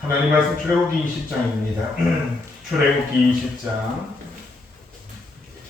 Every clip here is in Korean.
하나님 말씀 출애굽기 20장입니다. 출애굽기 20장.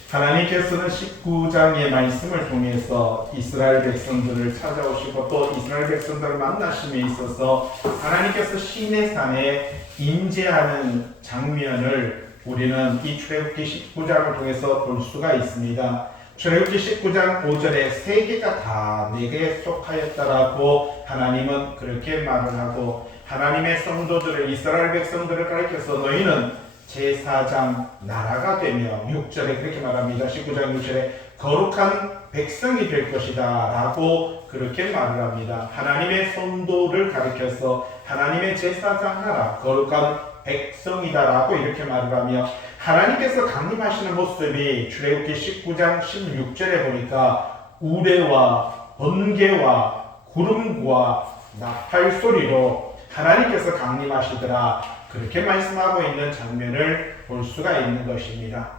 하나님께서는 19장의 말씀을 통해서 이스라엘 백성들을 찾아오시고 또 이스라엘 백성들을 만나심에 있어서 하나님께서 시내산에 임재하는 장면을 우리는 이 출애굽기 19장을 통해서 볼 수가 있습니다. 출애굽기 19장 5절에 세 개가 다 내게 속하였다라고 하나님은 그렇게 말을 하고 하나님의 성도들을 이스라엘 백성들을 가리켜서 너희는 제사장 나라가 되며 6절에 그렇게 말합니다. 19장 6절에 거룩한 백성이 될 것이다 라고 그렇게 말을 합니다. 하나님의 성도를 가리켜서 하나님의 제사장 나라 거룩한 백성이다 라고 이렇게 말을 하며 하나님께서 강림하시는 모습이 출애굽기 19장 16절에 보니까 우레와 번개와 구름과 나팔 소리로 하나님께서 강림하시더라 그렇게 말씀하고 있는 장면을 볼 수가 있는 것입니다.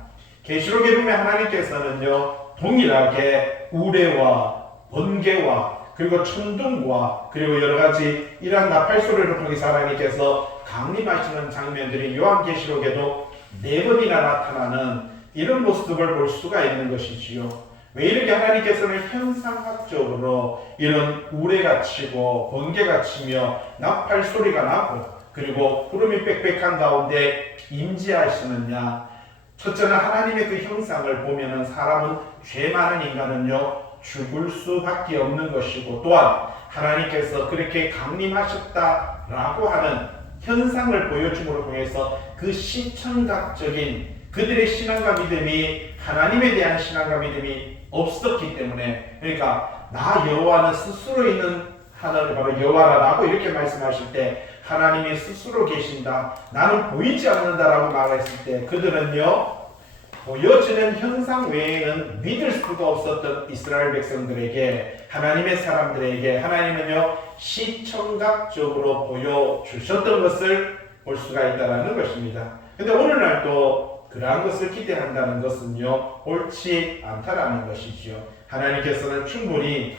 계시록에 보면 하나님께서는요 동일하게 우레와 번개와 그리고 천둥과 그리고 여러가지 이러한 나팔 소리를 통해서 하나님께서 강림하시는 장면들이 요한계시록에도 4번이나 나타나는 이런 모습을 볼 수가 있는 것이지요. 왜 이렇게 하나님께서는 현상학적으로 이런 우레가 치고 번개가 치며 나팔 소리가 나고 그리고 구름이 빽빽한 가운데 임재하시느냐? 첫째는 하나님의 그 형상을 보면은 사람은 죄 많은 인간은요 죽을 수밖에 없는 것이고 또한 하나님께서 그렇게 강림하셨다라고 하는 현상을 보여줌으로 통해서 그 시청각적인 그들의 신앙과 믿음이 하나님에 대한 신앙과 믿음이 없었기 때문에 그러니까 나 여호와는 스스로 있는 하나님 바로 여호와라고 이렇게 말씀하실 때 하나님이 스스로 계신다 나는 보이지 않는다라고 말했을 때 그들은요 보여지는 현상 외에는 믿을 수가 없었던 이스라엘 백성들에게 하나님의 사람들에게 하나님은요 시청각적으로 보여주셨던 것을 볼 수가 있다는 것입니다. 근데 오늘날 또 그러한 것을 기대한다는 것은요 옳지 않다라는 것이지요. 하나님께서는 충분히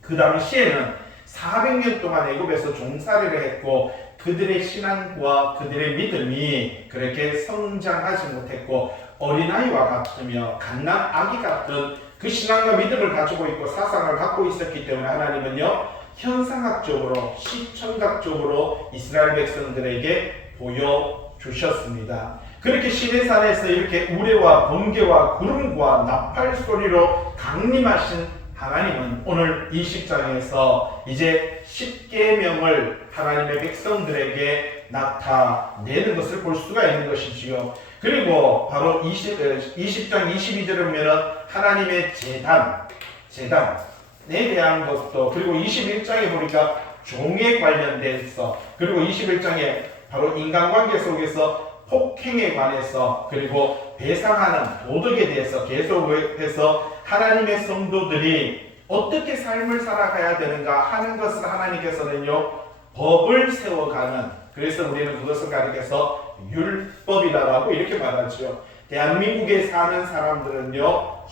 그 당시에는 400년 동안 애굽에서 종살이를 했고 그들의 신앙과 그들의 믿음이 그렇게 성장하지 못했고 어린아이와 같으며 갓난 아기 같은 그 신앙과 믿음을 가지고 있고 사상을 갖고 있었기 때문에 하나님은요 현상학적으로 시청각적으로 이스라엘 백성들에게 보여주셨습니다. 그렇게 시내산에서 이렇게 우레와 번개와 구름과 나팔 소리로 강림하신 하나님은 오늘 20장에서 이제 10계명을 하나님의 백성들에게 나타내는 것을 볼 수가 있는 것이지요. 그리고 바로 20장 22절에 보면 하나님의 재단에 대한 것도 그리고 21장에 보니까 종에 관련돼서 그리고 21장에 바로 인간관계 속에서 폭행에 관해서 그리고 배상하는 도덕에 대해서 계속해서 하나님의 성도들이 어떻게 삶을 살아가야 되는가 하는 것을 하나님께서는요 법을 세워가는 그래서 우리는 그것을 가리켜서 율법이라고 이렇게 말하죠. 대한민국에 사는 사람들은요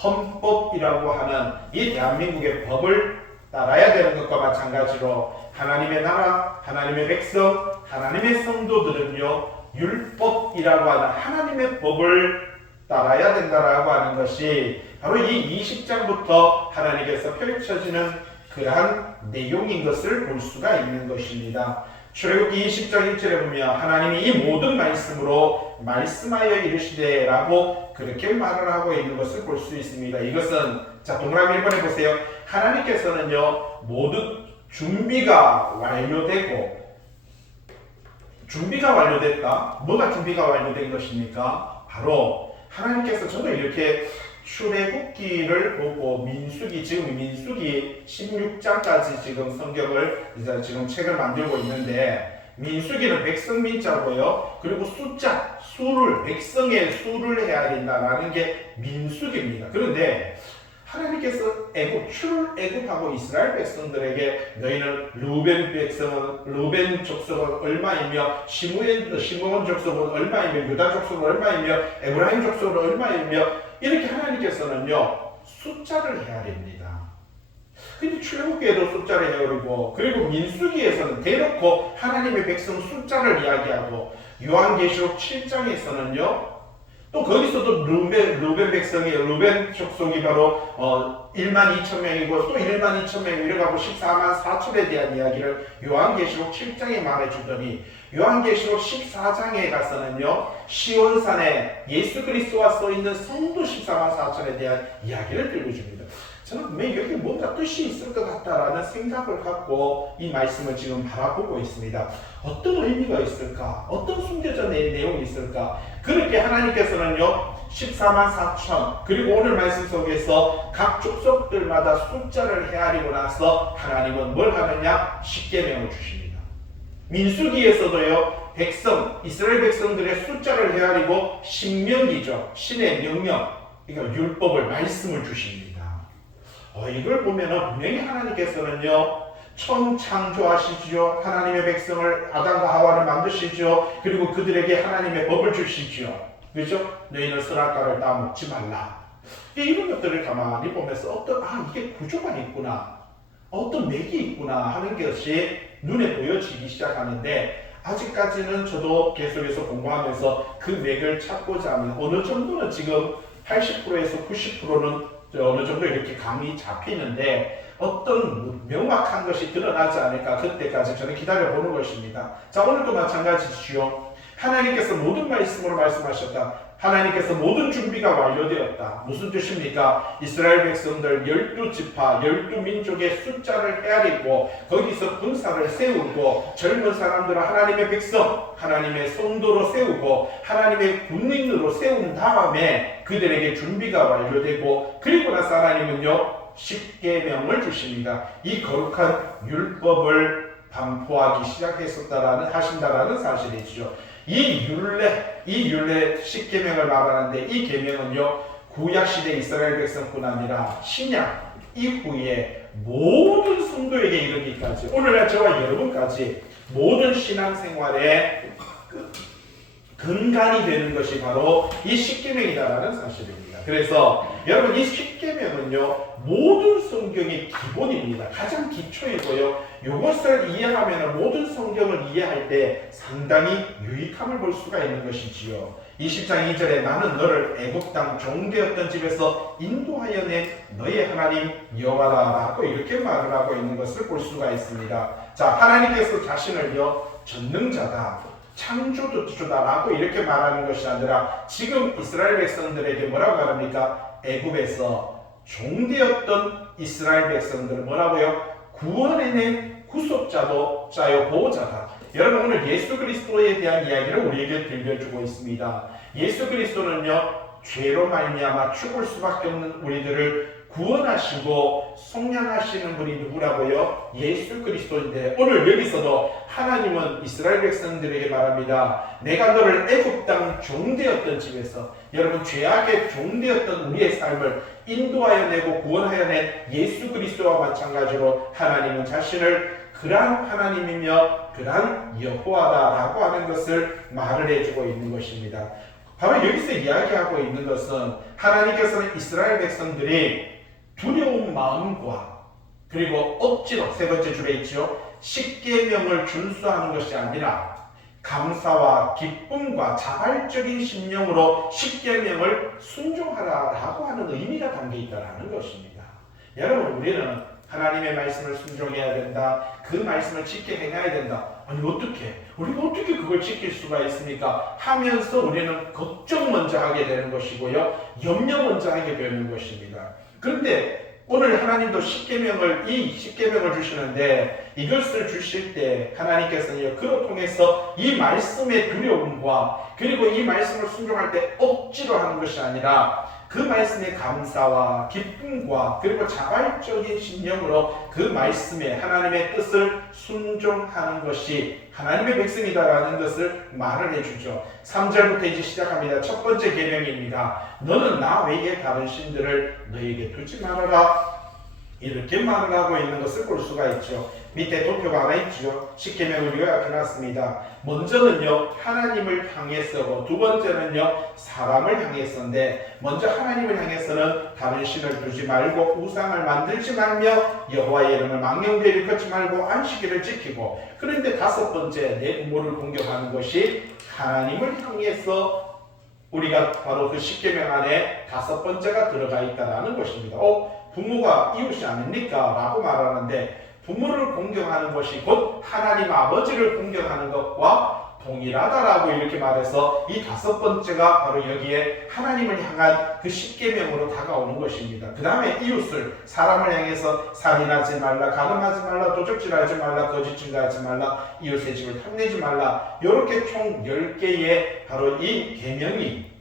헌법이라고 하는 이 대한민국의 법을 따라야 되는 것과 마찬가지로 하나님의 나라, 하나님의 백성, 하나님의 성도들은요 율법이라고 하는 하나님의 법을 따라야 된다라고 하는 것이 바로 이 20장부터 하나님께서 펼쳐지는 그러한 내용인 것을 볼 수가 있는 것입니다. 출애굽기 20장 1절에 보면 하나님이 이 모든 말씀으로 말씀하여 이르시되 라고 그렇게 말을 하고 있는 것을 볼 수 있습니다. 이것은 자 동그라미 1번에 보세요. 하나님께서는요 모든 준비가 완료되고 준비가 완료됐다. 뭐가 준비가 완료된 것입니까? 바로 하나님께서 저는 이렇게 출애굽기를 보고 지금 민수기 16장까지 지금 성경을 이제 지금 책을 만들고 있는데 민수기는 백성 민자고요. 그리고 수를 백성의 수를 해야 된다라는 게 민수기입니다. 그런데 하나님께서 출애굽하고 이스라엘 백성들에게 너희는 루벤 족속은 얼마이며 시므온 족속은 얼마이며 유다 족속은 얼마이며 에브라임 족속은 얼마이며 이렇게 하나님께서는요 숫자를 해야 됩니다. 근데 출애굽기에도 숫자를 헤아리고, 그리고 민수기에서는 대놓고 하나님의 백성 숫자를 이야기하고, 요한계시록 7장에서는요 또 거기서도 루벤 백성이, 루벤 족속이 바로 1만 2천 명이고 또 1만 2천 명 이래가고 14만 4천에 대한 이야기를 요한계시록 7장에 말해주더니, 요한계시록 14장에 가서는요 시온산에 예수 그리스도가 써있는 성도 14만 4천에 대한 이야기를 들려줍니다. 저는 왜 여기 뭔가 뜻이 있을 것 같다라는 생각을 갖고 이 말씀을 지금 바라보고 있습니다. 어떤 의미가 있을까? 어떤 숨겨져 내용이 있을까? 그렇게 하나님께서는요 14만 4천, 그리고 오늘 말씀 속에서 각 족속들마다 숫자를 헤아리고 나서 하나님은 뭘 하느냐? 십계명을 주십니다. 민수기에서도요 백성, 이스라엘 백성들의 숫자를 헤아리고 신명기죠, 신의 명령, 그러니까 율법을, 말씀을 주십니다. 이걸 보면은 분명히 하나님께서는요 처음 창조하시죠. 하나님의 백성을, 아담과 하와를 만드시죠. 그리고 그들에게 하나님의 법을 주시죠. 그렇죠? 너희는 선악과를 따먹지 말라. 이런 것들을 가만히 보면서 이게 구조가 있구나, 어떤 맥이 있구나 하는 것이 눈에 보여지기 시작하는데, 아직까지는 저도 계속해서 공부하면서 그 맥을 찾고자 하면 어느 정도는 지금 80%에서 90%는 어느 정도 이렇게 감이 잡히는데, 어떤 명확한 것이 드러나지 않을까, 그때까지 저는 기다려보는 것입니다. 자, 오늘도 마찬가지지요. 하나님께서 모든 말씀으로 말씀하셨다. 하나님께서 모든 준비가 완료되었다. 무슨 뜻입니까? 이스라엘 백성들 12지파, 12민족의 숫자를 헤아리고 거기서 군사를 세우고, 젊은 사람들은 하나님의 백성, 하나님의 성도로 세우고 하나님의 군인으로 세운 다음에 그들에게 준비가 완료되고, 그리고 나서 하나님은요 십계명을 주십니다. 이 거룩한 율법을 반포하기 하신다라는 사실이죠. 이 율례 십계명을 말하는데, 이 계명은요 구약시대 이스라엘 백성뿐 아니라 신약 이후에 모든 성도에게 이르기까지, 오늘날 저와 여러분까지 모든 신앙생활의 근간이 되는 것이 바로 이 십계명이다라는 사실입니다. 그래서 여러분, 이 십계명은요 모든 성경의 기본입니다. 가장 기초이고요, 이것을 이해하면 모든 성경을 이해할 때 상당히 유익함을 볼 수가 있는 것이지요. 20장 2절에 나는 너를 애굽 땅 종되었던 집에서 인도하여 낸 너의 하나님 여호와라고 이렇게 말을 하고 있는 것을 볼 수가 있습니다. 자, 하나님께서 자신을요 전능자다, 창조주다라고 이렇게 말하는 것이 아니라, 지금 이스라엘 백성들에게 뭐라고 말합니까? 애굽에서 종되었던 이스라엘 백성들을 뭐라고요? 구원해낸 구속자도 자요 보호자다. 여러분, 오늘 예수 그리스도에 대한 이야기를 우리에게 들려주고 있습니다. 예수 그리스도는요 죄로 말미암아 죽을 수밖에 없는 우리들을 구원하시고 속량하시는 분이 누구라고요? 예수 그리스도인데, 오늘 여기서도 하나님은 이스라엘 백성들에게 말합니다. 내가 너를 애굽 땅 종되었던 집에서, 여러분 죄악의 종되었던 우리의 삶을 인도하여 내고 구원하여 낸 예수 그리스도와 마찬가지로 하나님은 자신을 그러한 하나님이며 그러한 여호와다라고 하는 것을 말을 해주고 있는 것입니다. 바로 여기서 이야기하고 있는 것은, 하나님께서는 이스라엘 백성들이 두려운 마음과 그리고 억지로, 세 번째 줄에 있죠, 십계명을 준수하는 것이 아니라 감사와 기쁨과 자발적인 심령으로 십계명을 순종하라라고 하는 의미가 담겨 있다는 것입니다. 여러분, 우리는 하나님의 말씀을 순종해야 된다, 그 말씀을 지켜 행해야 된다. 아니 우리가 어떻게 그걸 지킬 수가 있습니까? 하면서 우리는 걱정 먼저 하게 되는 것이고요, 염려 먼저 하게 되는 것입니다. 그런데 오늘 하나님도 이 십계명을 주시는데, 이것을 주실 때 하나님께서는 그로 통해서 이 말씀의 두려움과 그리고 이 말씀을 순종할 때 억지로 하는 것이 아니라 그 말씀의 감사와 기쁨과 그리고 자발적인 심령으로 그 말씀에 하나님의 뜻을 순종하는 것이 하나님의 백성이다라는 것을 말을 해주죠. 3절부터 이제 시작합니다. 첫 번째 계명입니다. 너는 나 외에 다른 신들을 너에게 두지 말아라. 이렇게 말을 하고 있는 것을 볼 수가 있죠. 밑에 도표가 하나 있죠. 십계명을 요약해놨습니다. 먼저는요 하나님을 향해서고 두 번째는요 사람을 향해서인데, 먼저 하나님을 향해서는 다른 신을 두지 말고 우상을 만들지 말며 여호와의 이름을 망령되이 일컫지 말고 안식일을 지키고, 그런데 다섯 번째 내 부모를 공경하는 것이 하나님을 향해서 우리가 바로 그 십계명 안에 다섯 번째가 들어가 있다라는 것입니다. 부모가 이웃이 아닙니까? 라고 말하는데, 부모를 공경하는 것이 곧 하나님 아버지를 공경하는 것과 동일하다라고 이렇게 말해서 이 다섯 번째가 바로 여기에 하나님을 향한 그 십계명으로 다가오는 것입니다. 그 다음에 이웃을, 사람을 향해서 살인하지 말라, 간음하지 말라, 도적질하지 말라, 거짓 증거하지 말라, 이웃의 집을 탐내지 말라, 이렇게 총 10개의 바로 이 계명이,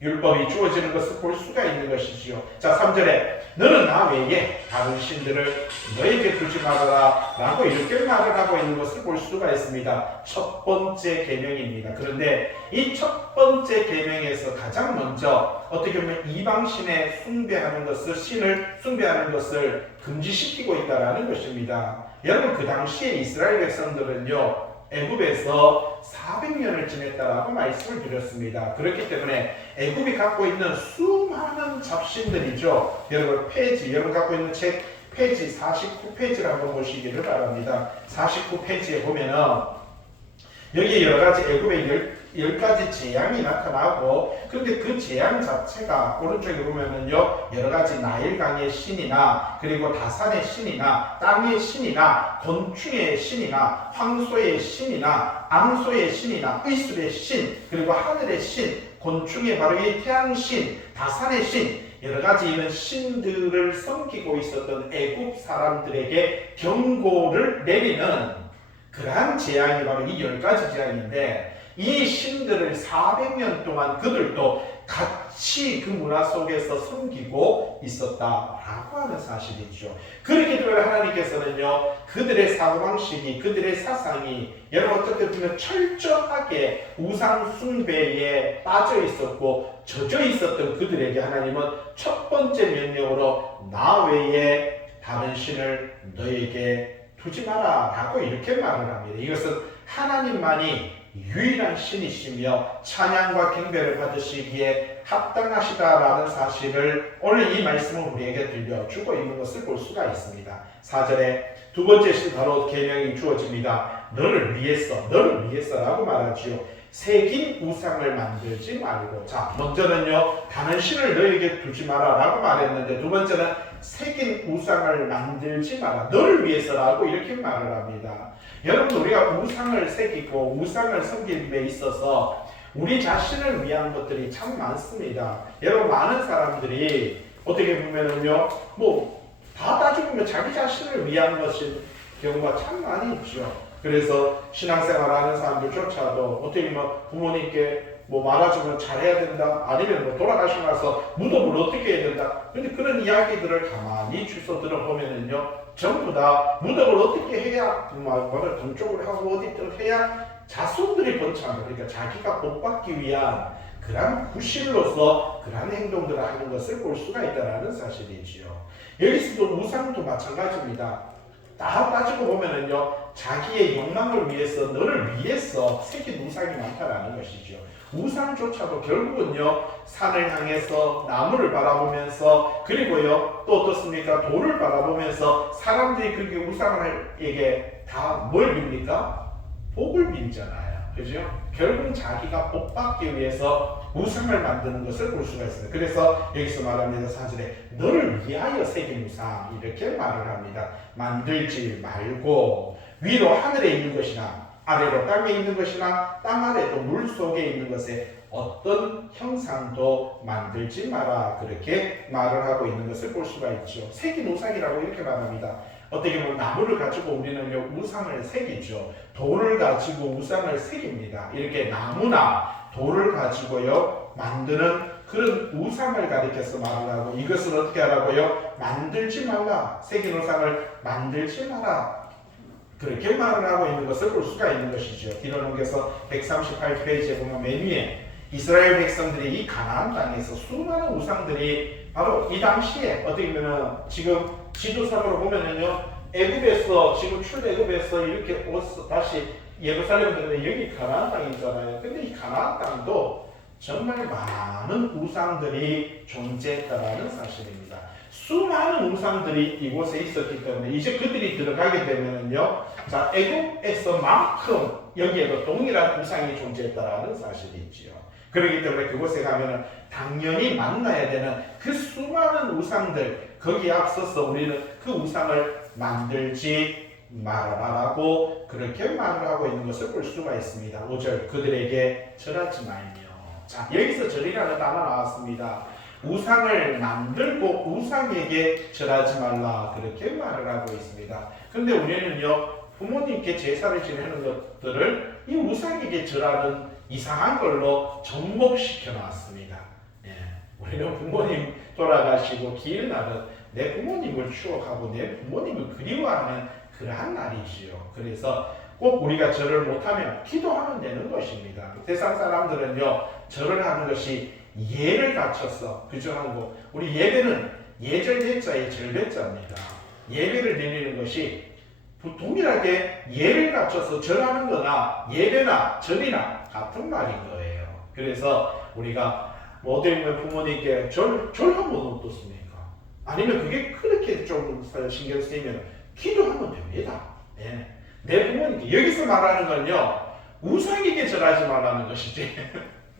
율법이 주어지는 것을 볼 수가 있는 것이지요. 자, 3절에 너는 나 외에 다른 신들을 너에게 두지 말아라 라고 이렇게 말을 하고 있는 것을 볼 수가 있습니다. 첫 번째 계명입니다. 그런데 이 첫 번째 계명에서 가장 먼저 어떻게 보면 이방신에 숭배하는 것을, 신을 숭배하는 것을 금지시키고 있다는 것입니다. 여러분, 그 당시에 이스라엘 백성들은요 애굽에서 400년을 지냈다라고 말씀을 드렸습니다. 그렇기 때문에 애굽이 갖고 있는 수많은 잡신들이죠. 여러분 여러분 갖고 있는 책 페이지 49페이지를 한번 보시기를 바랍니다. 49페이지에 보면은 여기 여러가지 애굽의 10가지 재앙이 나타나고, 그런데 그 재앙 자체가 오른쪽에 보면은요 여러가지 나일강의 신이나 그리고 다산의 신이나 땅의 신이나 곤충의 신이나 황소의 신이나 암소의 신이나 의술의 신, 그리고 하늘의 신, 곤충의 바로 이 태양신, 다산의 신, 여러가지 이런 신들을 섬기고 있었던 애굽 사람들에게 경고를 내리는 그러한 재앙이 바로 이 10가지 재앙인데, 이 신들을 400년 동안 그들도 같이 그 문화 속에서 섬기고 있었다라고 하는 사실이죠. 그렇기 때문에 하나님께서는요 그들의 사고방식이, 그들의 사상이 여러분 어떻게 보면 철저하게 우상 숭배에 빠져 있었고 젖어 있었던 그들에게 하나님은 첫 번째 명령으로 나 외에 다른 신을 너에게 두지 마라 라고 이렇게 말을 합니다. 이것은 하나님만이 유일한 신이시며 찬양과 경배를 받으시기에 합당하시다라는 사실을 오늘 이 말씀은 우리에게 들려주고 있는 것을 볼 수가 있습니다. 4절에 두 번째 바로 계명이 주어집니다. 너를 위해서라고 말하지요. 새긴 우상을 만들지 말고. 자, 먼저는요 다른 신을 너에게 두지 마라 라고 말했는데, 두 번째는 새긴 우상을 만들지 마라, 너를 위해서라고 이렇게 말을 합니다. 여러분, 우리가 우상을 새기고 우상을 섬기는 데 있어서 우리 자신을 위한 것들이 참 많습니다. 여러분, 많은 사람들이 어떻게 보면은요 다 따지고 보면 자기 자신을 위한 것인 경우가 참 많이 있죠. 그래서 신앙생활하는 사람들조차도 어떻게 보면 부모님께 말아주면 잘해야 된다, 아니면 돌아가시고 나서 무덤을 어떻게 해야 된다, 근데 그런 이야기들을 가만히 주워 들어보면은요 전부 다 무덤을 어떻게 해야, 뭐를 동쪽으로 하고 어디든 해야 자손들이 번창하는, 그러니까 자기가 복받기 위한 그런 구실로서 그런 행동들을 하는 것을 볼 수가 있다는 사실이지요. 여기서도 우상도 마찬가지입니다. 다 따지고 보면은요 자기의 욕망을 위해서, 너를 위해서 새긴 우상이 많다라는 것이죠. 우상조차도 결국은요 산을 향해서 나무를 바라보면서, 그리고요 또 어떻습니까, 돌을 바라보면서 사람들이 그렇게 우상에게 다 뭘 빕니까? 복을 빌잖아요. 그죠? 결국 자기가 복받기 위해서 우상을 만드는 것을 볼 수가 있어요. 그래서 여기서 말합니다. 4절에 너를 위하여 새긴 우상, 이렇게 말을 합니다. 만들지 말고 위로 하늘에 있는 것이나 아래로 땅에 있는 것이나 땅 아래 또 물 속에 있는 것에 어떤 형상도 만들지 마라, 그렇게 말을 하고 있는 것을 볼 수가 있죠. 새긴 우상이라고 이렇게 말합니다. 어떻게 보면 나무를 가지고 우리는요 우상을 새기죠. 돌을 가지고 우상을 새깁니다. 이렇게 나무나 돌을 가지고요 만드는 그런 우상을 가리켜서 말을 하고, 이것을 어떻게 하라고요? 만들지 말라, 새긴 우상을 만들지 마라, 그렇게 말을 하고 있는 것을 볼 수가 있는 것이죠. 뒤로 넘겨서 138페이지에 보면 맨 위에 이스라엘 백성들이 이 가나안 땅에서 수많은 우상들이 바로 이 당시에 어떻게 보면 지금 지도상으로 보면은요, 애굽에서 지금 출애굽에서 이렇게 다시 예루살렘 들면 여기 가나안 땅이잖아요. 근데 이 가나안 땅도 정말 많은 우상들이 존재했다라는 사실입니다. 수많은 우상들이 이곳에 있었기 때문에 이제 그들이 들어가게 되면은요, 자, 애굽에서만큼 여기에도 동일한 우상이 존재했다라는 사실이 있지요. 그렇기 때문에 그곳에 가면은 당연히 만나야 되는 그 수많은 우상들, 거기에 앞서서 우리는 그 우상을 만들지 말아라라고 그렇게 말을 하고 있는 것을 볼 수가 있습니다. 5절, 그들에게 절하지 말며. 자, 여기서 절이라는 단어 나왔습니다. 우상을 만들고 우상에게 절하지 말라, 그렇게 말을 하고 있습니다. 근데 우리는요, 부모님께 제사를 지내는 것들을 이 우상에게 절하는 이상한 걸로 접목시켜 놨습니다. 예, 우리는 부모님 돌아가시고 기일날은 내 부모님을 추억하고 내 부모님을 그리워하는 그러한 날이지요. 그래서 꼭 우리가 절을 못하면 기도하면 되는 것입니다. 세상 사람들은요, 절을 하는 것이 예를 갖춰서 그저 하고, 우리 예배는 예절대자의 절대자입니다. 예배를 드리는 것이 동일하게 예를 갖춰서 절하는 거나 예배나 절이나 같은 말인 거예요. 그래서 우리가 어떻게 보면 부모님께 절하면 어떻습니까? 아니면 그게 그렇게 좀 신경 쓰이면 기도하면 됩니다. 예. 내 부모님께, 여기서 말하는 건요, 우상에게 절하지 말라는 것이지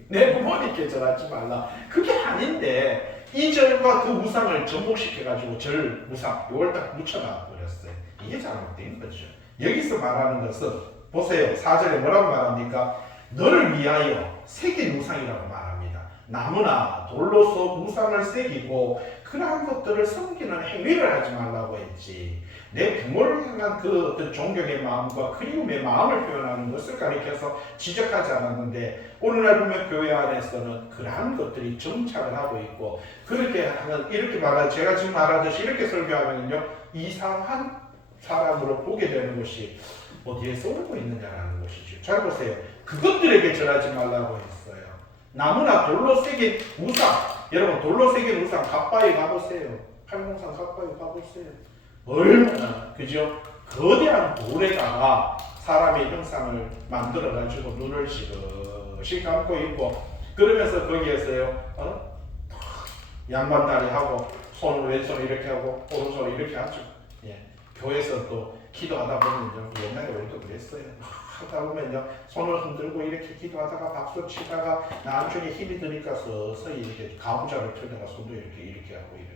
내 부모님께 절하지 말라, 그게 아닌데 이 절과 그 우상을 접목시켜가지고 절, 우상 이걸 딱 묻혀놔 버렸어요. 이게 잘못된 거죠. 여기서 말하는 것은 보세요. 4절에 뭐라고 말합니까? 너를 위하여 새긴 우상이라고 말합니다. 나무나 돌로서 우상을 새기고 그러한 것들을 섬기는 행위를 하지 말라고 했지. 내 부모를 향한 그 어떤 존경의 마음과 그리움의 마음을 표현하는 것을 가리켜서 지적하지 않았는데, 오늘날 보면 교회 안에서는 그러한 것들이 정착을 하고 있고, 그렇게 하는, 이렇게 제가 지금 말하듯이 이렇게 설교하면요, 이상한 사람으로 보게 되는 것이 어디에서 오고 있느냐라는 것이죠. 잘 보세요. 그것들에게 절하지 말라고 했어요. 나무나 돌로 새긴 우상, 여러분 돌로 새긴 우상 가까이 가보세요. 팔공산 가까이 가보세요. 얼마나, 그죠? 거대한 돌에다가 사람의 형상을 만들어가지고 눈을 시그시 감고 있고, 그러면서 거기에서요, 양반다리 하고, 손을 왼손 이렇게 하고, 오른손 이렇게 하죠. 예. 교회에서 또 기도하다 보면요, 옛날에 우리도 그랬어요. 하다 보면요, 손을 흔들고 이렇게 기도하다가 박수 치다가 나중에 힘이 드니까 서서히 이렇게 가부좌를 틀다가 손도 이렇게 하고 이래.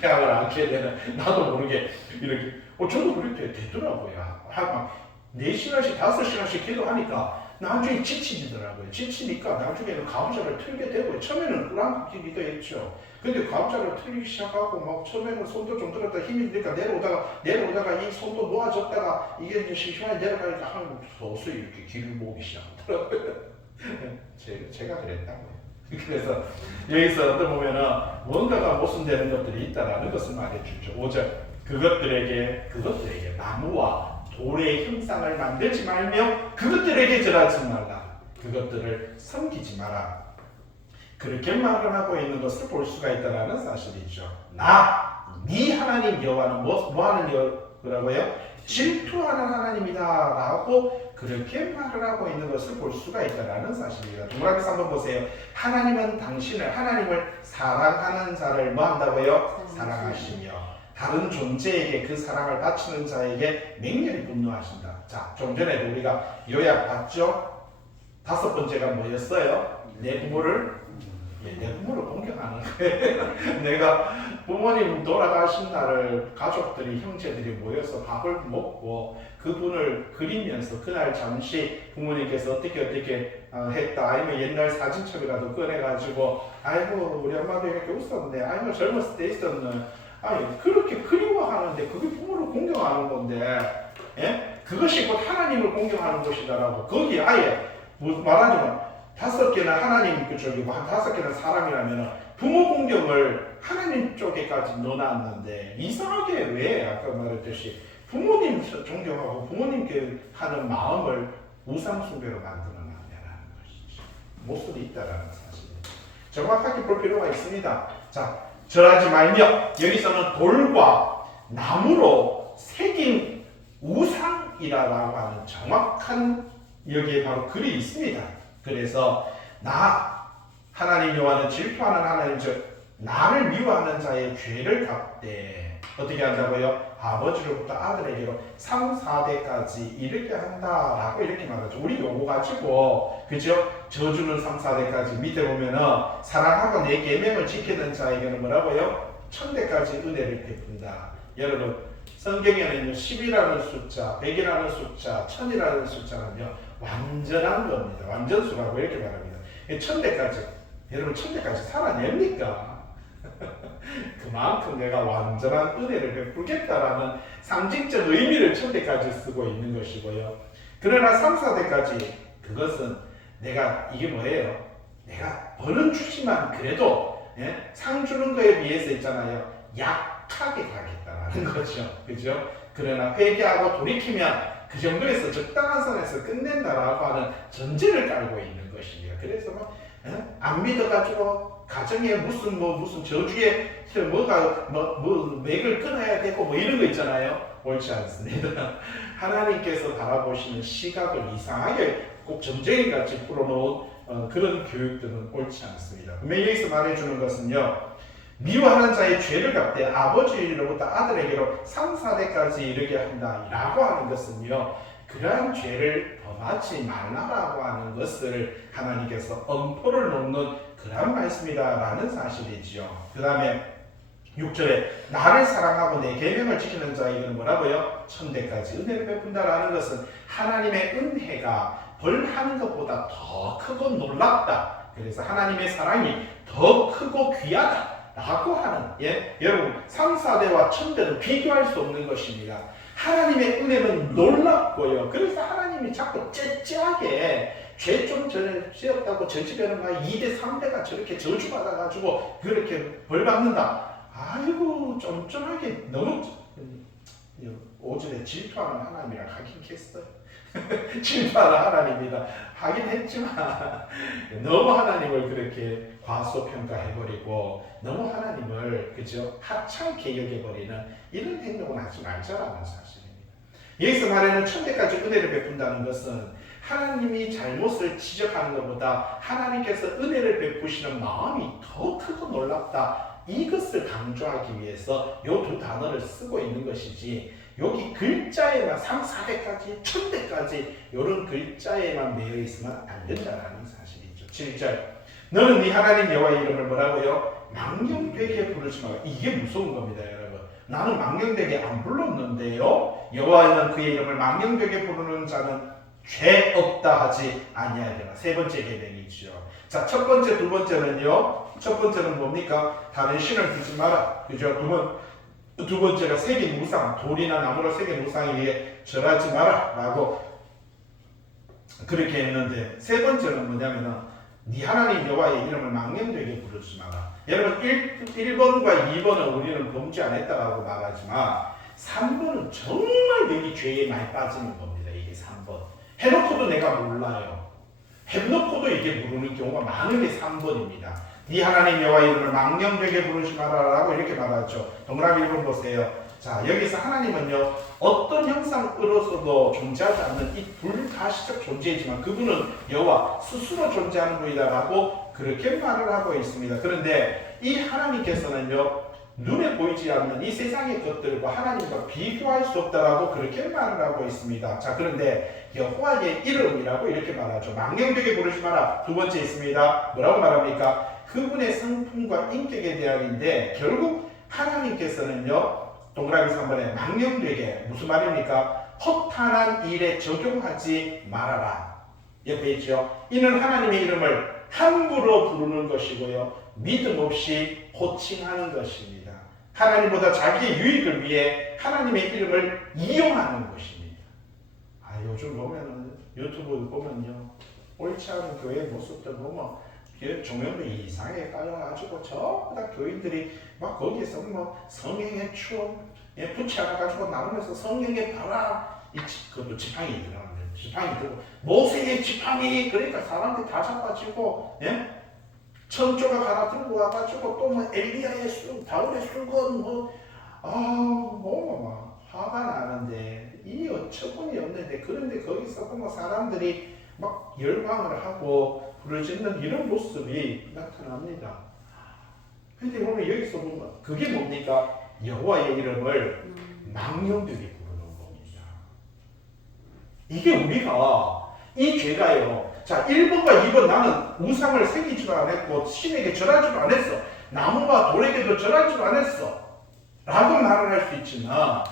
태양을 안게 되는, 나도 모르게 이렇게, 저도 그렇게 되더라고요. 한 4시간씩 5시간씩 기도하니까 나중에 지치더라고요. 지치니까 나중에는 가부좌를 틀게 되고요. 처음에는 꾸랑기도 했죠. 근데 가부좌를 틀기 시작하고 막 처음에는 손도 좀 들었다 힘이 드니까 내려오다가 이 손도 놓아졌다가 이게 이제 시원히 내려가니까 한 서서히 이렇게 길을 보기 시작하더라고요. 제가 그랬다고요. 그래서 여기서 어떤 보면은 뭔가가 모순되는 것들이 있다라는 것을 말해주죠. 5절, 그것들에게 나무와 돌의 형상을 만들지 말며 그것들에게 절하지 말라, 그것들을 섬기지 마라, 그렇게 말을 하고 있는 것을 볼 수가 있다라는 사실이죠. 네 하나님 여호와는 뭐 하는 여호와라고요? 질투하는 하나님이다라고 그렇게 말을 하고 있는 것을 볼 수가 있다라는 사실입니다. 동그라미에서 한번 보세요. 하나님은 하나님을 사랑하는 자를 뭐 한다고요? 사랑하시며 다른 존재에게 그 사랑을 바치는 자에게 맹렬히 분노하신다. 자, 좀 전에도 우리가 요약 봤죠? 5번째가 뭐였어요? 내 부모를 공경하는 거예요. 내가 부모님 돌아가신 날을 가족들이, 형제들이 모여서 밥을 먹고 그분을 그리면서 그날 잠시 부모님께서 어떻게 했다, 아니면 옛날 사진첩이라도 꺼내가지고 아이고 우리 엄마도 이렇게 웃었네, 아이고 젊었을 때 있었네, 아니 그렇게 그리워하는데 그게 부모를 공경하는 건데, 예? 그것이 곧 하나님을 공경하는 것이다라고, 거기 아예 말하자면 5개나 하나님 쪽이고 한 5개나 사람이라면 부모 공경을 하나님 쪽에까지 넣어놨는데, 이상하게 왜 아까 말했듯이 부모님 존경하고 부모님께 하는 마음을 우상 숭배로 만들어놨냐라는 것이죠. 모순이 있다라는 사실입니다. 정확하게 볼 필요가 있습니다. 자, 절하지 말며, 여기서는 돌과 나무로 새긴 우상이라고 하는 정확한 여기에 바로 글이 있습니다. 그래서 나 하나님 여호와는 질투하는 하나님 즉 나를 미워하는 자의 죄를 갚되 어떻게 한다고요? 아버지로부터 아들에게로 3, 4대까지 이르게 한다라고 이렇게 말하죠. 우리 요거 가지고 그죠? 저주는 3, 4대까지 밑에 보면은 사랑하고 내 계명을 지키는 자에게는 뭐라고요? 1000대까지 은혜를 베푼다. 여러분 성경에는요 10이라는 숫자, 100이라는 숫자, 1000이라는 숫자는요 완전한 겁니다. 완전수라고 이렇게 말합니다. 1000대까지 여러분 1000대까지 살아냅니까? 그만큼 내가 완전한 은혜를 베풀겠다라는 상징적 의미를 1000대까지 쓰고 있는 것이고요. 그러나 3, 4대까지 그것은 내가 이게 뭐예요? 내가 벌은 주지만 그래도 상 주는 거에 비해서 있잖아요. 약하게 가겠다라는 거죠. 그죠? 그러나 회개하고 돌이키면 그 정도에서 적당한 선에서 끝낸다라고 하는 전제를 깔고 있는 것입니다. 그래서 안 믿어가지고 가정에 무슨 저주에 뭐가 맥을 끊어야 되고 뭐 이런 거 있잖아요. 옳지 않습니다. 하나님께서 바라보시는 시각을 이상하게 꼭 점쟁이 같이 풀어놓은 그런 교육들은 옳지 않습니다. 분명히 여기서 말해주는 것은요. 미워하는 자의 죄를 갚되 아버지로부터 아들에게로 3, 4대까지 이르게 한다 라고 하는 것은요. 그러한 죄를 범하지 말라라고 하는 것을 하나님께서 엄포를 놓는 그러한 말씀이다 라는 사실이지요. 그 다음에 6절에 나를 사랑하고 내 계명을 지키는 자에게는 뭐라고요? 1000대까지 은혜를 베푼다라는 것은 하나님의 은혜가 벌하는 것보다 더 크고 놀랍다. 그래서 하나님의 사랑이 더 크고 귀하다 라고 하는 여러분 3, 4대와 1000대는 비교할 수 없는 것입니다. 하나님의 은혜는 놀랍고요. 그래서 하나님이 자꾸 째째하게 죄 좀 전에 지었다고 저 집에는 막 2대, 3대가 저렇게 저주받아가지고 그렇게 벌받는다. 아이고 쫌쫌하게 너무 5절에 질투하는 하나님이랑 하긴 했어요. 질투하는 하나님이다 하긴 했지만 너무 하나님을 그렇게 과소평가해버리고 너무 하나님을 그죠 하찮게 여겨버리는 이런 행동을 하지 말자라는 사실입니다. 여기서 말하는 1000대까지 은혜를 베푼다는 것은 하나님이 잘못을 지적하는 것보다 하나님께서 은혜를 베푸시는 마음이 더 크고 놀랍다. 이것을 강조하기 위해서 이 두 단어를 쓰고 있는 것이지 여기 글자에만 3, 4대까지 1000대까지 이런 글자에만 매여 있으면 안 된다는 사실이죠. 7절 너는 네 하나님 여호와의 이름을 뭐라고요? 망령되게 부르지 마라. 이게 무서운 겁니다 여러분. 나는 망령되게 안 불렀는데요. 여호와는 그의 이름을 망령되게 부르는 자는 죄 없다 하지 아니하리라. 세 번째 계명이죠. 자, 첫 번째, 두 번째는요. 첫 번째는 뭡니까? 다른 신을 두지 마라. 그죠? 두 번째가 새긴 우상, 돌이나 나무로 새긴 우상에 의해 절하지 마라 라고 그렇게 했는데 세 번째는 뭐냐면은 네 하나님 여호와의 이름을 망령되게 부르지 마라. 여러분 1번과 2번은 우리는 범죄 안 했다라고 말하지만 3번은 정말 여기 죄에 많이 빠지는 겁니다. 이게 3번. 해놓고도 내가 몰라요. 해놓고도 이게 모르는 경우가 많은 게 3번입니다. 네 하나님 여호와의 이름을 망령되게 부르지 마라라고 이렇게 말하죠. 동그라미 1번 보세요. 자, 여기서 하나님은요 어떤 형상으로서도 존재하지 않는 이 불가시적 존재이지만 그분은 여호와 스스로 존재하는 분이다라고 그렇게 말을 하고 있습니다. 그런데 이 하나님께서는요 눈에 보이지 않는 이 세상의 것들과 하나님과 비교할 수 없다라고 그렇게 말을 하고 있습니다. 자, 그런데 여호와의 이름이라고 이렇게 말하죠. 망령되게 부르지 마라. 두 번째 있습니다. 뭐라고 말합니까? 그분의 성품과 인격에 대한인데 결국 하나님께서는요 동그라미 3번에 망령되게 무슨 말입니까? 허탄한 일에 적용하지 말아라. 옆에 있죠. 이는 하나님의 이름을 함부로 부르는 것이고요 믿음 없이 호칭하는 것입니다. 하나님보다 자기의 유익을 위해 하나님의 이름을 이용하는 것입니다. 요즘 보면은 유튜브 보면요 옳지 않은 교회 모습들 보면 조명도 이상하게 깔아가지고 전부 다 교인들이 막 거기에서 뭐 성령의 추억 붙여가지고 나누면서 성령의 바람 그것도 지팡이 들어가는데 지팡이 들고 모세의 지팡이 그러니까 사람들이 다 잡아지고 천조가 갈아 들고 와가지고 또 뭐 엘리야의 술 다윗의 술건 뭐 막 화가 나는데 이 어처구니 없는데 그런데 거기서 뭐 사람들이 막 열광을 하고 부르짖는 이런 모습이 나타납니다. 근데 오늘 여기서 보면 그게 뭡니까? 여호와의 이름을 망령되게 부르는 겁니다. 이게 우리가 이 죄가요. 자, 1번과 2번 나는 우상을 새기지도 않았고 신에게 절하지도 않았어. 나무와 돌에게도 절하지도 않았어. 라고 말을 할 수 있지만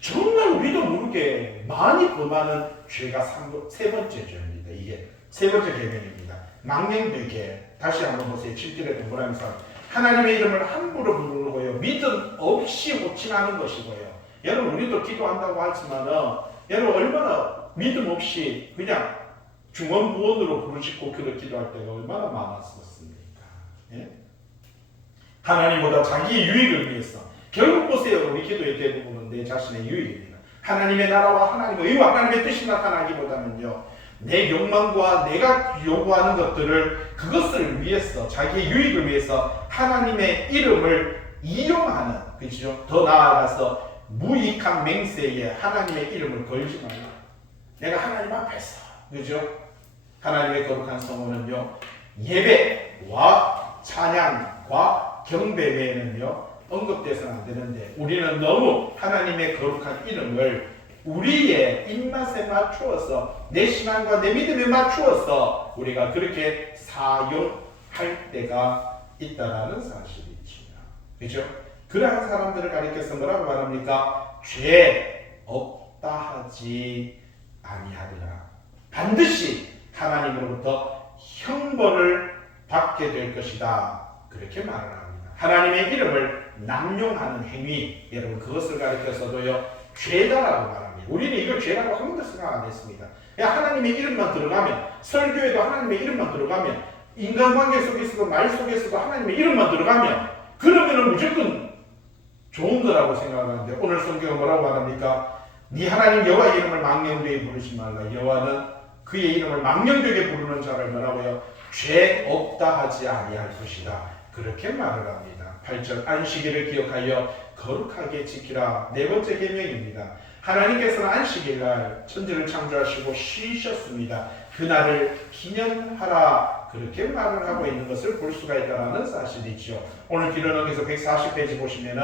정말 우리도 모르게 많이 범하는 죄가 세 번째 죄입니다. 이게 세 번째 계명입니다. 망령되게 다시 한번 보세요. 7절에 뭐라면서 하나님의 이름을 함부로 부르고요. 믿음 없이 호칭하는 것이고요. 여러분 우리도 기도한다고 하지만은 여러분 얼마나 믿음 없이 그냥 중언부언으로 부르짖고 기도할 때가 얼마나 많았었습니까? 예? 하나님보다 자기의 유익을 위해서 결국 보세요. 우리 기도의 대부분은 내 자신의 유익입니다. 하나님의 나라와 하나님의 의와 하나님의 뜻이 나타나기보다는요. 내 욕망과 내가 요구하는 것들을 그것을 위해서 자기의 유익을 위해서 하나님의 이름을 이용하는 그렇죠? 더 나아가서 무익한 맹세에 하나님의 이름을 걸지 말라. 내가 하나님 앞에서 그죠? 하나님의 거룩한 성호는요. 예배와 찬양과 경배 외에는요. 언급돼서는 안 되는데 우리는 너무 하나님의 거룩한 이름을 우리의 입맛에 맞추어서 내 신앙과 내 믿음에 맞추어서 우리가 그렇게 사용할 때가 있다라는 사실이지요. 그렇죠? 그러한 사람들을 가리켜서 뭐라고 말합니까? 죄 없다 하지 아니하리라. 반드시 하나님으로부터 형벌을 받게 될 것이다. 그렇게 말을 합니다. 하나님의 이름을 남용하는 행위, 여러분 그것을 가리켜서도요 죄다라고 말합니다. 우리는 이걸 죄라고 한 번도 생각 안 했습니다. 하나님의 이름만 들어가면, 설교에도 하나님의 이름만 들어가면, 인간관계 속에서도 말 속에서도 하나님의 이름만 들어가면 그러면은 무조건 좋은 거라고 생각하는데 오늘 성경은 뭐라고 말합니까? 네 하나님 여호와의 이름을 망령되게 부르지 말라. 여호와는 그의 이름을 망령되게 부르는 자를 뭐라고요? 죄 없다 하지 아니할 것이다. 그렇게 말을 합니다. 8절 안식일을 기억하여 거룩하게 지키라. 네 번째 계명입니다. 하나님께서는 안식일날 천지를 창조하시고 쉬셨습니다. 그날을 기념하라. 그렇게 말을 하고 있는 것을 볼 수가 있다는 사실이죠. 오늘 기록에서 140페이지 보시면은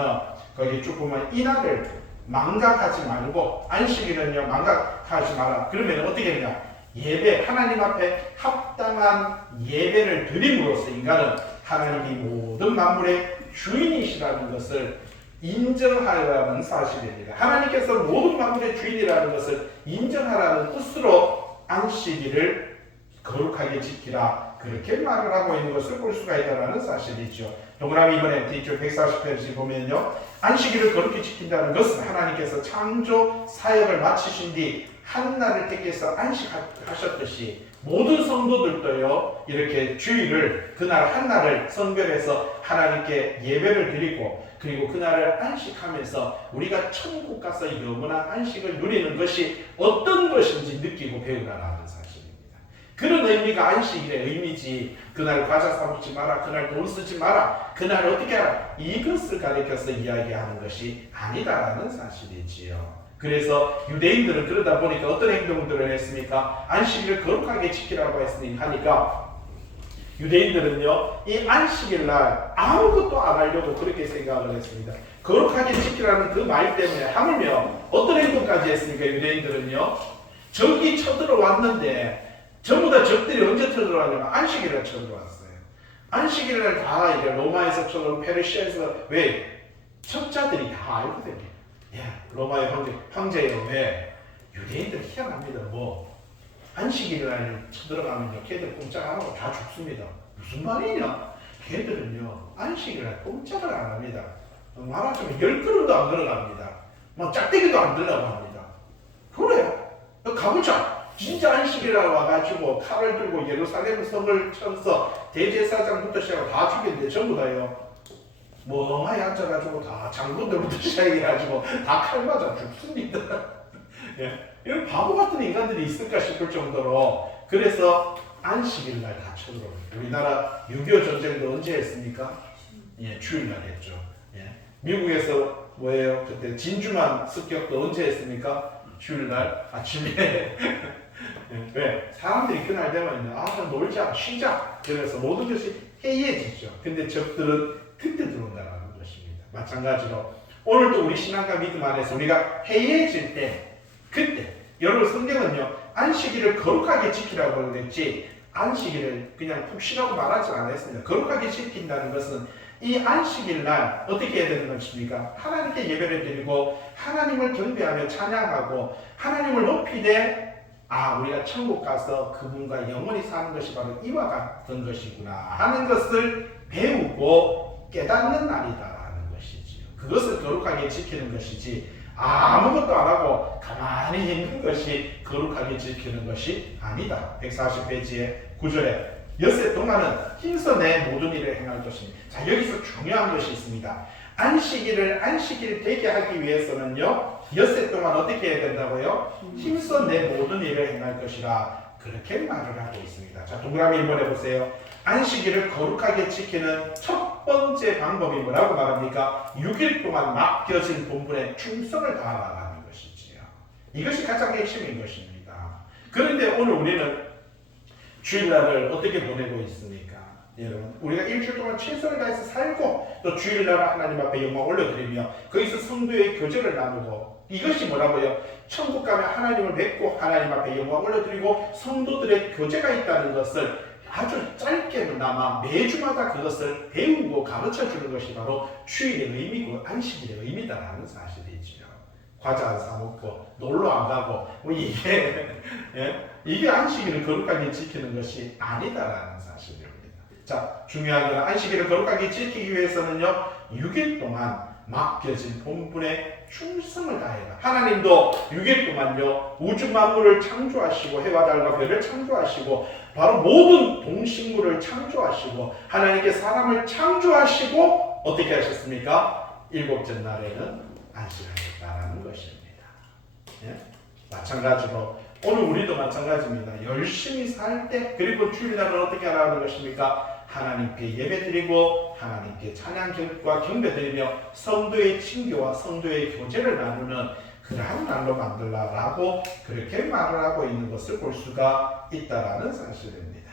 거기 쭉 보면 이날을 망각하지 말고 안식일은요 망각하지 마라. 그러면 어떻게 되냐? 예배, 하나님 앞에 합당한 예배를 드림으로써 인간은 하나님이 모든 만물의 주인이시라는 것을 인정하라는 사실입니다. 하나님께서 모든 만물의 주인이라는 것을 인정하라는 뜻으로 안식일을 거룩하게 지키라. 그렇게 말을 하고 있는 것을 볼 수가 있다는 사실이죠. 동그라미 이번에 뒤쪽 140페이지 보면요. 안식일을 거룩히 지킨다는 것은 하나님께서 창조 사역을 마치신 뒤 한날을 택해서 안식하셨듯이 모든 성도들도요 이렇게 주일을 그날 한날을 선별해서 하나님께 예배를 드리고 그리고 그날을 안식하면서 우리가 천국 가서 영원한 안식을 누리는 것이 어떤 것인지 느끼고 배우라는 사실입니다. 그런 의미가 안식일의 의미지 그날 과자 사 먹지 마라, 그날 돈 쓰지 마라, 그날 어떻게 하라 이것을 가리켜서 이야기하는 것이 아니다라는 사실이지요. 그래서 유대인들은 그러다 보니까 어떤 행동들을 했습니까? 안식일을 거룩하게 지키라고 하니까 유대인들은요 이 안식일날 아무것도 안 하려고 그렇게 생각을 했습니다. 거룩하게 지키라는 그 말 때문에 하물며 어떤 행동까지 했습니까? 유대인들은요 적이 쳐들어왔는데 전부 다 적들이 언제 쳐들어왔냐면 안식일날 쳐들어왔어요. 안식일날 다 이제 로마에서처럼 페르시아에서 왜 첩자들이 다 알거든요. 야, 로마의 황제예요. 왜? 유대인들 희한합니다. 뭐 안식일날 쳐들어가면요 걔들 꼼짝 안 하고 다 죽습니다. 무슨 말이냐? 걔들은요 안식일날 꼼짝을 안 합니다. 말하자면 10걸음도 안 걸어갑니다. 막 짝대기도 안 들라고 합니다. 그래요. 가보자. 진짜 안식일날 와가지고 칼을 들고 예루살렘 성을 쳐서 대제사장부터 시작하고 다 죽였는데 전부 다요 멍하니 앉아가지고 다 장군들부터 시작해가지고 다 칼 맞아 죽습니다. 예. 이런 바보 같은 인간들이 있을까 싶을 정도로 그래서 안식일날 다 쳐들어옵니다. 우리나라 6.25 전쟁도 언제 했습니까? 예, 주일날 했죠. 예. 미국에서 뭐예요? 그때 진주만 습격도 언제 했습니까? 주일날 아침에. 왜? 사람들이 그날 되면 좀 놀자, 쉬자. 그래서 모든 것이 해이해지죠. 근데 적들은 그때 들어온다는 것입니다. 마찬가지로 오늘도 우리 신앙과 믿음 안에서 우리가 해이해질 때, 그때 여러분 성경은요 안식일을 거룩하게 지키라고 그랬지 안식일을 그냥 푹 쉬라고 말하지 않았습니다. 거룩하게 지킨다는 것은 이 안식일 날 어떻게 해야 되는 것입니까? 하나님께 예배를 드리고 하나님을 경배하며 찬양하고 하나님을 높이되 우리가 천국 가서 그분과 영원히 사는 것이 바로 이와 같은 것이구나 하는 것을 배우고 깨닫는 날이다라는 것이지요. 그것을 거룩하게 지키는 것이지 아무것도 안 하고 가만히 있는 것이 거룩하게 지키는 것이 아니다. 140페이지의 9절에 엿새 동안은 힘써 내 모든 일을 행할 것입니다. 자, 여기서 중요한 것이 있습니다. 안식일을 안식일 되게 하기 위해서는요 엿새 동안 어떻게 해야 된다고요? 힘써 내 모든 일을 행할 것이라 그렇게 말을 하고 있습니다. 자, 동그라미 한번 해보세요. 안식일을 거룩하게 지키는 첫 번째 방법이 뭐라고 말합니까? 6일 동안 맡겨진 본분에 충성을 다하라는 것이지요. 이것이 가장 핵심인 것입니다. 그런데 오늘 우리는 주일날을 어떻게 보내고 있습니까? 여러분, 우리가 일주일 동안 최선을 다해서 살고 또 주일날 하나님 앞에 영광 올려드리며 거기서 성도의 교제를 나누고 이것이 뭐라고요? 천국 가면 하나님을 뵙고 하나님 앞에 영광 올려드리고 성도들의 교제가 있다는 것을 아주 짧게나마 매주마다 그것을 배우고 가르쳐주는 것이 바로 주일의 의미고 안식일의 의미다라는 사실이지요. 과자 안 사먹고 놀러 안 가고 이게 안식일을 거룩하게 지키는 것이 아니다라는 사실입니다. 자, 중요한 건 안식일을 거룩하게 지키기 위해서는요 6일 동안 맡겨진 본분에 충성을 다해라. 하나님도 6일 동안요 우주 만물을 창조하시고 해와 달과 별을 창조하시고 바로 모든 동식물을 창조하시고 하나님께 사람을 창조하시고 어떻게 하셨습니까? 일곱째 날에는 안식하셨다는 것입니다. 마찬가지로 오늘 우리도 마찬가지입니다. 열심히 살 때 그리고 주일날은 어떻게 하라는 것입니까? 하나님께 예배드리고 하나님께 찬양과 경배드리며 성도의 친교와 성도의 교제를 나누는 그러한 날로 만들라라고 그렇게 말을 하고 있는 것을 볼 수가 있다라는 사실입니다.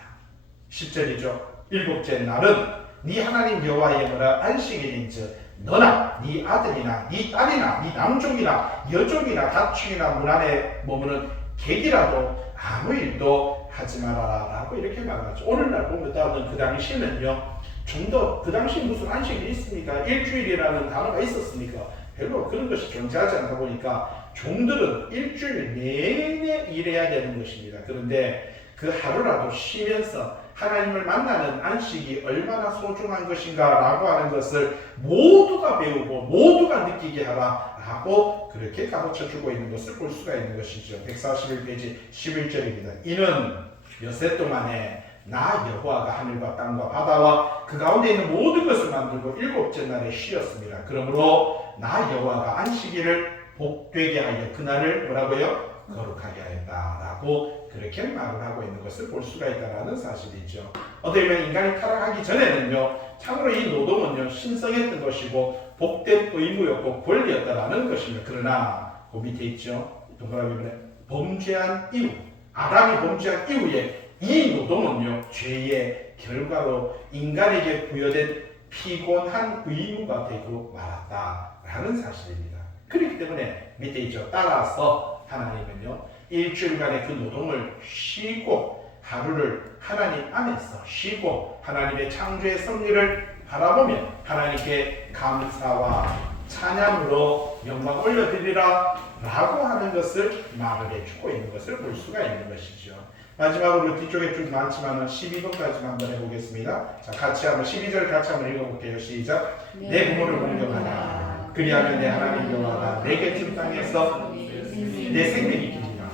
10절이죠. 일곱째 날은 네 하나님 여호와의 뭐라 안식일인즉 너나 네 아들이나 네 딸이나 네 남종이나 여종이나 가축이나 문 안에 머무는 객이라도 아무 일도 하지 말아라 라고 이렇게 말하죠. 오늘날 보면 그 당시에는요 좀 더 그 당시 무슨 안식일이 있습니까? 일주일이라는 단어가 있었습니까? 별로 그런 것이 존재하지 않다 보니까 종들은 일주일 내내 일해야 되는 것입니다. 그런데 그 하루라도 쉬면서 하나님을 만나는 안식이 얼마나 소중한 것인가 라고 하는 것을 모두가 배우고 모두가 느끼게 하라 라고 그렇게 가르쳐주고 있는 것을 볼 수가 있는 것이죠. 141페이지 11절입니다. 이는 엿새 동안에 나 여호와가 하늘과 땅과 바다와 그 가운데 있는 모든 것을 만들고 일곱째 날에 쉬었습니다. 그러므로 나 여호와가 안식일을 복되게 하여 그날을 뭐라고요? 거룩하게 하였다라고 그렇게 말을 하고 있는 것을 볼 수가 있다는 사실이죠. 어떻게 보면 인간이 타락하기 전에는요 참으로 이 노동은요 신성했던 것이고 복된 의무였고 권리였다라는 것입니다. 그러나 그 밑에 있죠. 동그라미에 범죄한 이후 아담이 범죄한 이후에 이 노동은요 죄의 결과로 인간에게 부여된 피곤한 의무가 되고 말았다라는 사실입니다. 그렇기 때문에 밑에 있죠. 따라서 하나님은요 일주일간의 그 노동을 쉬고 하루를 하나님 안에서 쉬고 하나님의 창조의 섭리를 바라보며 하나님께 감사와 찬양으로 영광 올려드리라 라고 하는 것을 말을 해주고 있는 것을 볼 수가 있는 것이죠. 마지막으로 뒤쪽에 좀 많지만 12절까지만 한번 해보겠습니다. 자, 같이 한번 12절 같이 한번 읽어볼게요. 시작. 내 부모를 공경하라. 그리하면 내 하나님 여호와가 내게 준 땅에서 내 생명이 있느니라.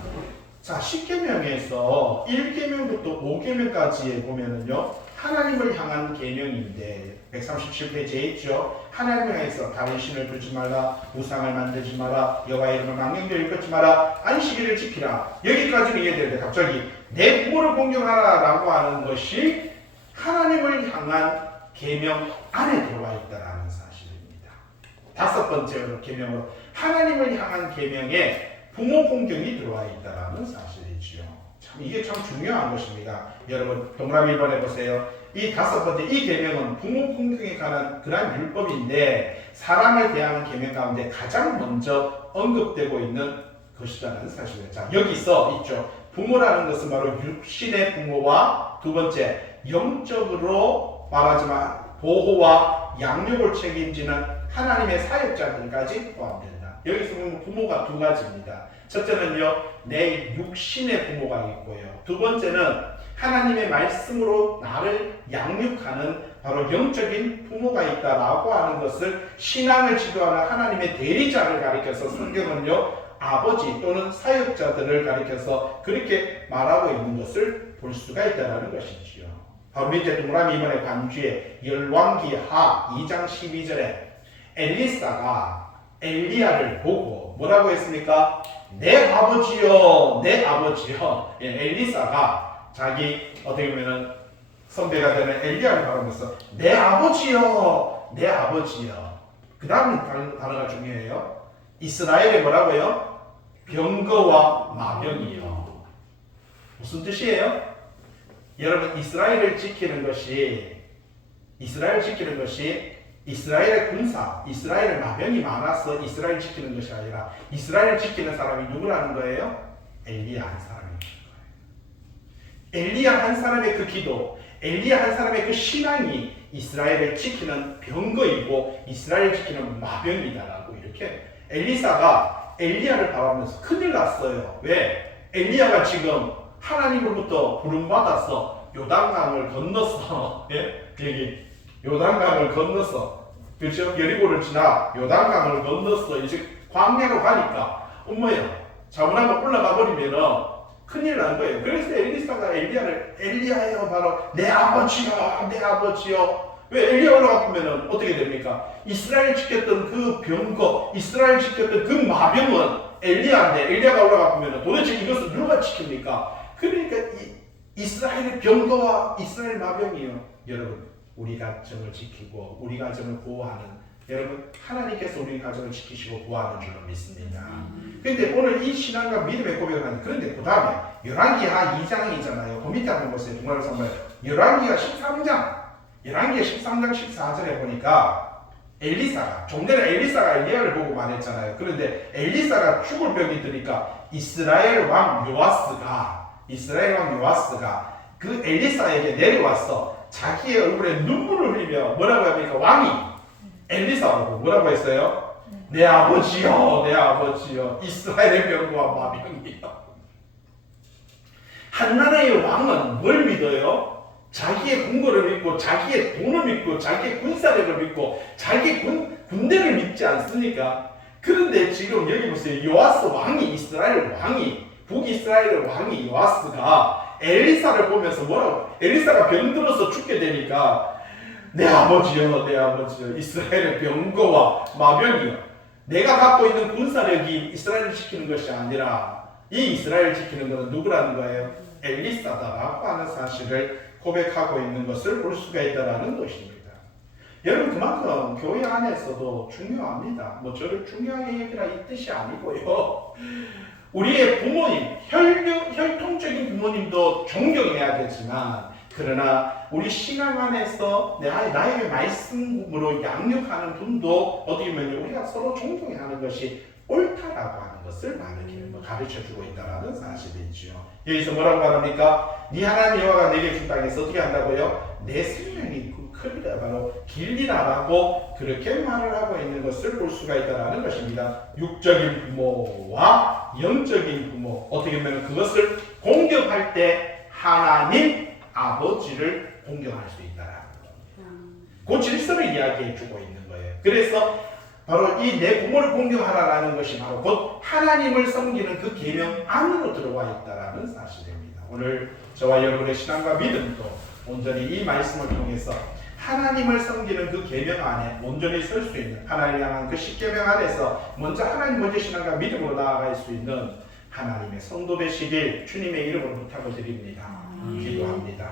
자, 10계명에서 1계명부터 5계명까지에 보면은요 하나님을 향한 계명인데 137페이지에 있죠. 하나님을 향해서 다른 신을 두지 말라, 우상을 만들지 마라, 여호와의 이름을 망령되이 일컫지 마라, 안식일을 지키라. 여기까지는 이해되는데 갑자기 내 부모를 공경하라 라고 하는 것이 하나님을 향한 계명 안에 들어와 있다는 사실입니다. 다섯 번째로 계명으로 하나님을 향한 계명에 부모 공경이 들어와 있다는 사실이지요. 참 이게 참 중요한 것입니다. 여러분 동그라미 1번 해보세요. 이 다섯 번째 이 계명은 부모 공경에 관한 그러한 율법인데 사람을 대하는 계명 가운데 가장 먼저 언급되고 있는 것이라는 사실이에요. 자 여기서 있죠. 부모라는 것은 바로 육신의 부모와 두 번째 영적으로 말하지만 보호와 양육을 책임지는 하나님의 사역자들까지 포함된다. 여기서 보면 부모가 두 가지입니다. 첫째는요, 내 육신의 부모가 있고요. 두 번째는 하나님의 말씀으로 나를 양육하는 바로 영적인 부모가 있다라고 하는 것을 신앙을 지도하는 하나님의 대리자를 가리켜서 성경은요, 아버지 또는 사역자들을 가리켜서 그렇게 말하고 있는 것을 볼 수가 있다는 것이지요. 바로 밑에 동그라미 이번에 관주에 열왕기하 2장 12절에 엘리사가 엘리야를 보고 뭐라고 했습니까? 내 아버지여, 내 아버지여. 예, 엘리사가 자기 어떻게 보면은 선배가 되는 엘리야를 바라보면서 내 아버지여, 내 아버지여. 그 다음 단어가 중요해요. 이스라엘에 뭐라고요? 병거와 마병이요. 무슨 뜻이에요? 여러분 이스라엘을 지키는 것이 이스라엘의 군사, 이스라엘의 마병이 많아서 이스라엘 지키는 것이 아니라 이스라엘 지키는 사람이 누구라는 거예요? 엘리야 한 사람인 거예요. 엘리야 한 사람의 그 기도, 엘리야 한 사람의 그 신앙이 이스라엘을 지키는 병거이고 이스라엘을 지키는 마병이다라고 이렇게 엘리사가 엘리야를 바라보면서 큰일 났어요. 왜? 엘리야가 지금 하나님으로부터 부름받아서 요단강을 건넜어. 예? 여기 요단강을 건넜어. 그렇죠? 여리고를 지나 요단강을 건넜어. 이제 광야로 가니까 엄마야 자문하고 올라가 버리면은 큰일 난 거예요. 그래서 엘리사가 엘리야예요 바로 내 아버지요, 내 아버지요. 왜 엘리야 올라가면은 어떻게 됩니까? 이스라엘 지켰던 그 병거, 이스라엘 지켰던 그 마병은 엘리야인데 엘리야가 올라가면은 도대체 이것을 누가 지킵니까? 그러니까 이스라엘의 병거와 이스라엘 마병이요. 여러분 우리 가정을 지키고 우리 가정을 보호하는 여러분 하나님께서 우리 가정을 지키시고 보호하는 줄로 믿습니다. 그런데 오늘 이 신앙과 믿음의 고백을 하는 그런데 그 다음에 열왕기하 2장이잖아요. 그 밑에 한번 보세요. 동그라미 한번 열왕기하 13장 14절에 보니까 엘리사가 좀 전에 엘리사가 엘리야를 보고 말했잖아요. 그런데 엘리사가 죽을 병이 드니까 이스라엘 왕 요아스가 그 엘리사에게 내려와서 자기의 얼굴에 눈물을 흘리며 뭐라고 합니까? 왕이 엘리사하고 뭐라고 했어요? 내 아버지여, 내 아버지여, 이스라엘의 병과 마병이여. 한 나라의 왕은 뭘 믿어요? 자기의 군거를 믿고 자기의 돈을 믿고 자기의 군사력을 믿고 자기의 군대를 믿지 않습니까? 그런데 지금 여기 보세요. 요아스 왕이 이스라엘 왕이 북이스라엘 왕이 요아스가 엘리사를 보면서 뭐라고? 엘리사가 병들어서 죽게 되니까 내 아버지여, 내 아버지여, 이스라엘의 병거와 마병이여. 내가 갖고 있는 군사력이 이스라엘을 지키는 것이 아니라 이 이스라엘을 지키는 것은 누구라는 거예요? 엘리사다라고 하는 사실을 고백하고 있는 것을 볼 수가 있다는 것입니다. 여러분 그만큼 교회 안에서도 중요합니다. 뭐 저를 중요하게 얘기라 이 뜻이 아니고요. 우리의 부모님, 혈통적인 부모님도 존경해야겠지만 그러나 우리 신앙 안에서 나에게 말씀으로 양육하는 분도 어떻게 보면 우리가 서로 존경해야 하는 것이 옳다라고 하는 것을 가르쳐주고 있다는 사실이지요. 여기서 뭐라고 말합니까? 네 하나님 여호와가 내게 준 땅에서 어떻게 한다고요? 내 생명이 크리라 바로 길리라라고 그렇게 말을 하고 있는 것을 볼 수가 있다는 것입니다. 육적인 부모와 영적인 부모 어떻게 보면 그것을 공경할 때 하나님 아버지를 공경할 수 있다라는 겁니다. 그 질서를 이야기해주고 있는 거예요. 그래서 바로 이 내 부모를 공경하라라는 것이 바로 곧 하나님을 섬기는 그 계명 안으로 들어와 있다라는 사실입니다. 오늘 저와 여러분의 신앙과 믿음도 온전히 이 말씀을 통해서 하나님을 섬기는 그 계명 안에 온전히 설 수 있는 하나님을 향한 그 십계명 안에서 먼저 하나님 먼저 신앙과 믿음으로 나아갈 수 있는 하나님의 성도 되시길 주님의 이름으로 부탁을 드립니다. 기도합니다.